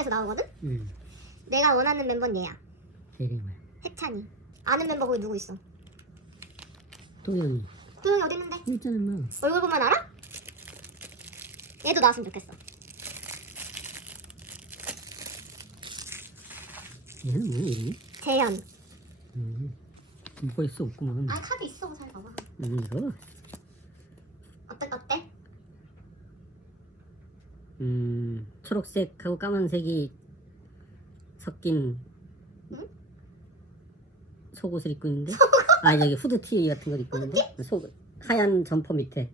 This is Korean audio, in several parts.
중에서 나오거든? 음. 내가 원하는 멤버는 얘야. 이름이 해찬이. 아는 멤버 거기 누구 있어? 도영이. 도영이 어디 있는데? 있잖아 뭐. 얼굴 보면 알아? 얘도 나왔으면 좋겠어. 얘는 뭐야 이름이? 재현. 음. 뭐가 있어 없구만. 아 카드 있어. 잘 봐봐. 음, 이거? 음. 초록색하고 까만색이 섞인 응? 속옷을 입고 있는데? 아 여기 후드티 같은 걸 입고 있는데? 속 하얀 점퍼 밑에.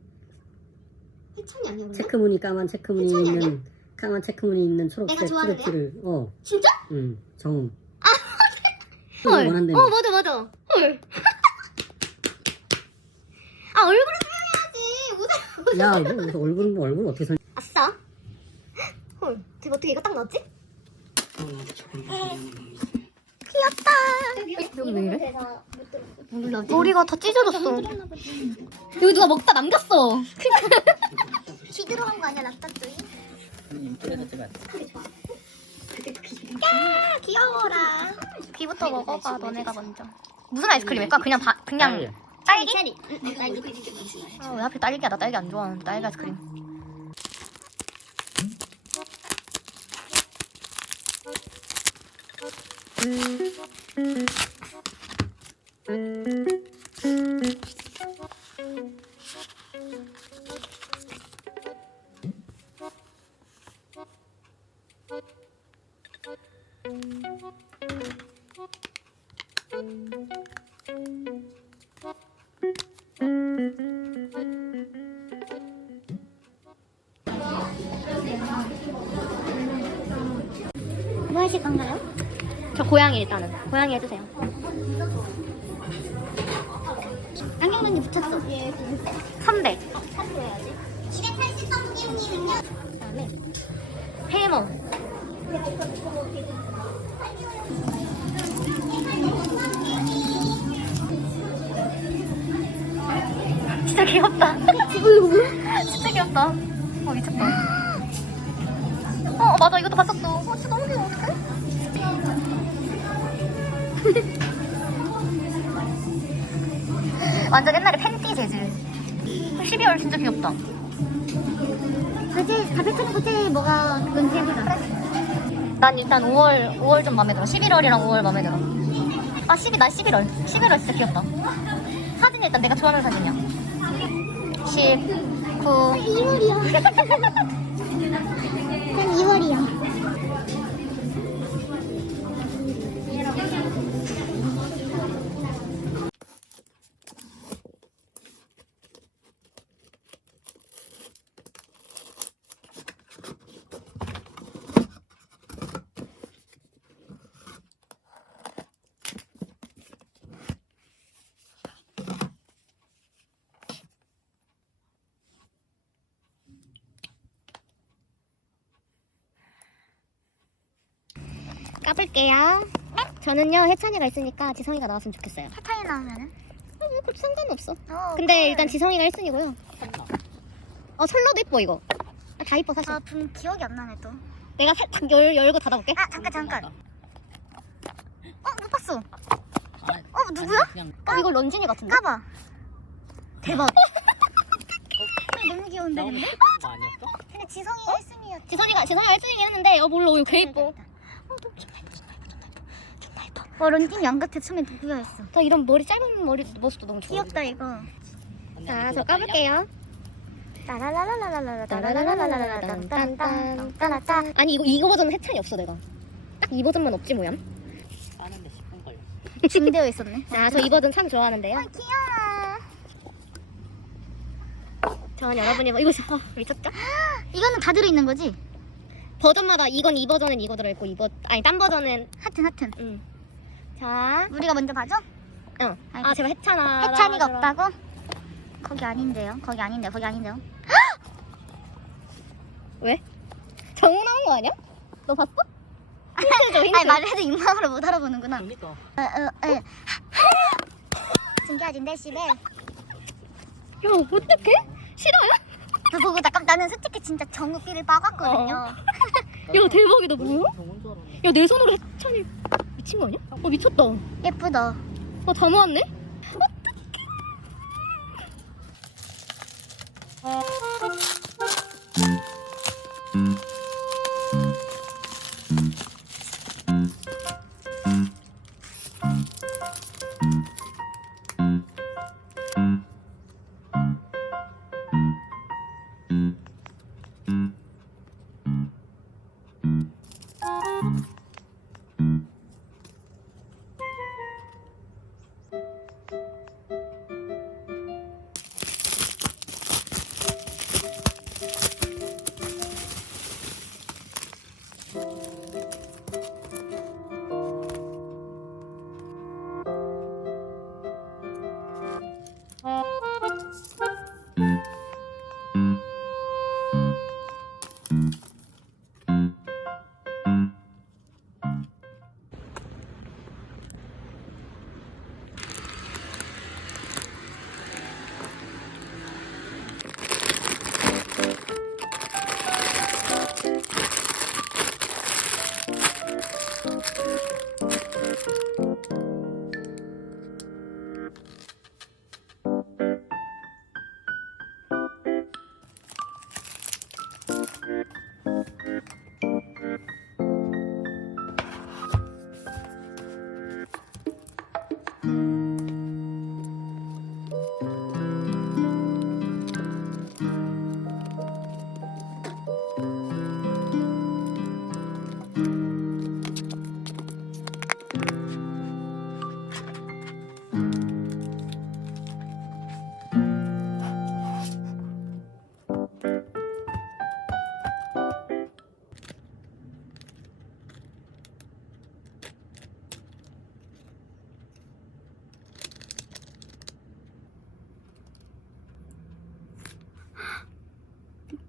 해찬이 아니야 체크무늬 까만 체크무늬 있는 까만 체크무늬 있는 초록색 후드티를 어. 진짜? 응 정음. 아, 헐. 원한대 어 맞아 맞아. 헐. 아 얼굴을 표현해야지. 무대 야 얼굴은 뭐 얼굴 어떻게 설 지금 어떻게 이거 딱 넣었지? 귀엽다. 여기 왜 이래? 머리가 다 찢어졌어. 여기 누가 먹다 남겼어. 귀 들어간 거 아니야 라따뚜이? 야 귀여워라. 귀부터 먹어봐 너네가 먼저. 무슨 아이스크림일까? 그냥 바, 그냥 딸기? 체리. 딸기. 아, 왜 하필 딸기야? 나 딸기 안 좋아하는데 딸기 아이스크림. 뭐 무엇일 건가요? 고양이 일단은 고양이 해주세요. 안경만이 붙였어. 3대. 3대 해야지. 283 기운이는요. 그다음에 해머. 진짜 귀엽다. 진짜 귀엽다. 어 미쳤다. 어 맞아 이것도 봤었어. 어 진짜 너무 귀여워. 완전 옛날에 팬티 재질 12월 진짜 귀엽다. 바지 다 뱉은 구체 뭐가 뭔지 해보자 난 일단 5월 5월 좀 마음에 들어. 11월이랑 5월 마음에 들어. 아 12, 나 11월. 11월 진짜 귀엽다. 사진 일단 내가 좋아하는 사진이야. 19 2월이야. 난 2월이야. 가볼게요. 저는요 혜찬이가 있으니까 지성이가 나왔으면 좋겠어요. 사탕이 나오면은? 어, 뭐 그렇게 상관없어. 어, 근데 그래. 일단 지성이가 1순위고요. 어 철로도 예뻐 이거. 아, 다 예뻐 사실. 아, 분 기억이 안 나네 또. 내가 살짝 열, 열고 닫아볼게. 아, 잠깐 잠깐. 어, 못 봤어. 어, 누구야? 어, 이거 런쥔이 같은데? 까봐. 대박. 어, 너무 귀여운데 근데? 아, 아니었어? 근데 지성이 1순위였지. 어? 지성이가 지성이가 1순위긴 했는데 어 몰라 이거 개 예뻐. 와 런쥔이 안 같아 처음에 누구였어 나 이런 머리 짧은 머리 모습도 너무 귀엽다 이거. 자, 저 까볼게요. 따라라라라라라 따라라라라라라 딴딴딴 따라따 아니 이거 이거 버전은 해찬이 없어 내가. 딱 이 버전만 없지 뭐야? 까는데 10분 걸려. 준비되어 있었네 자, 저 이 버전 참 좋아하는데요. 귀여워 전 여러분이 뭐 이거 아, 미쳤죠? 이거는 다 들어있는 거지? 버전마다 이건 이 버전은 이거 들어있고 이거 아니 딴 버전은 하튼 하튼. 음. 자, 우리가 먼저 봐줘? 응. 알겠어. 아 제가 해찬아. 해찬이가 없다고? 거기 아닌데요. 거기 아닌데요. 거기 아닌데요. 왜? 정우 나온 거 아니야? 너 봤어? 힌트 줘 힌트. 아니 말을 해도 입마음으로 못 알아보는구나. 그러니까. 어, 어, 어. 준비하진 데시벨. 야 어떡해? 싫어요? 저 보고 나, 나는 솔직히 진짜 정우삐를 빠갔거든요. 야 대박이다 뭐야? 야 내 손으로 해찬이 미친 거 아니야? 어 미쳤다. 예쁘다. 어다 모았네? 미친. you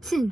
信。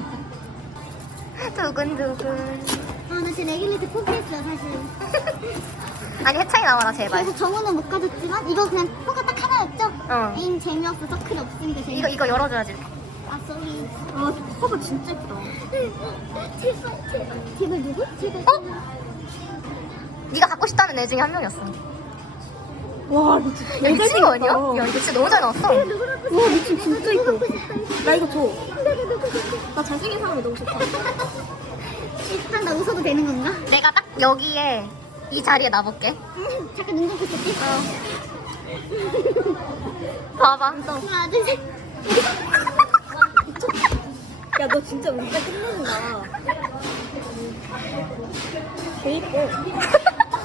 두근두근. 아, 나 진짜 레귤리티 포기했어요, 사실. 아니 해창이 나와라 제발. 그래서 정우는 못 가졌지만, 이거 그냥 포카 딱 하나였죠? 어. 에임 재미없어, 서클이 없으니까 재미 이거 이거 열어줘야지. 아, 쏘리. 아 커버 진짜 예쁘다. 제발, 제발. 제발 누구? 제발. 어? 네가 갖고 싶다는 애 중에 한 명이었어. 와 미친. 야 미친 거 아니야? 야 이거 진짜 너무 잘 나왔어. 와 미친 진짜 이뻐. 나 이거 줘. 나 잘생긴 사람이 너무 좋다. 일단 나 웃어도 되는 건가? 내가 딱 여기에 이 자리에 놔볼게. 잠깐 눈 감고 있을게. 봐봐. 하나, 둘, 셋. 야 너 진짜 문자 끝내준다. 개 이뻐.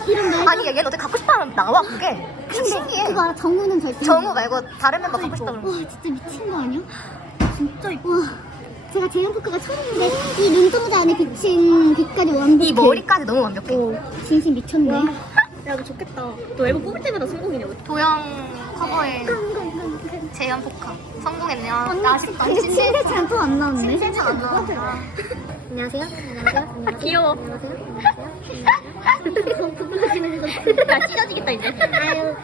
이런 날. 아니 얘는 어떻게 갖고 싶어 하면 나와 그게. 신기해. 그거 알아? 정우는 절대. 정우 말고 다른 멤버 갖고 싶다 와, 그러면. 진짜 미친 거 아니야? 진짜 이뻐. 와. 제가 재현 포크가 처음인데 이 눈동자 안에 비친 빛깔이 완벽해. 이 머리까지 너무 완벽해. 진심 미쳤네. 야너 좋겠다. 너 앨범 뽑을 때마다 성공이네. 우리. 도영 커버에 재현 포카 성공했네요. 언니, 아쉽다. 근데 침대찬 또안 나왔네. 침대찬 안 나와. 안녕하세요. 안녕하세요. 안녕하세요. 귀여워. 부끄러지는 거. 야 찢어지겠다 이제. 아유.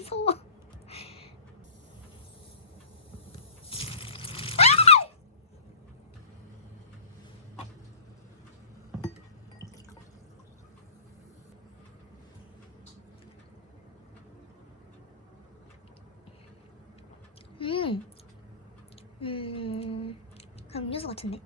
무서워. 음, 음, 그냥 음료수 같은데?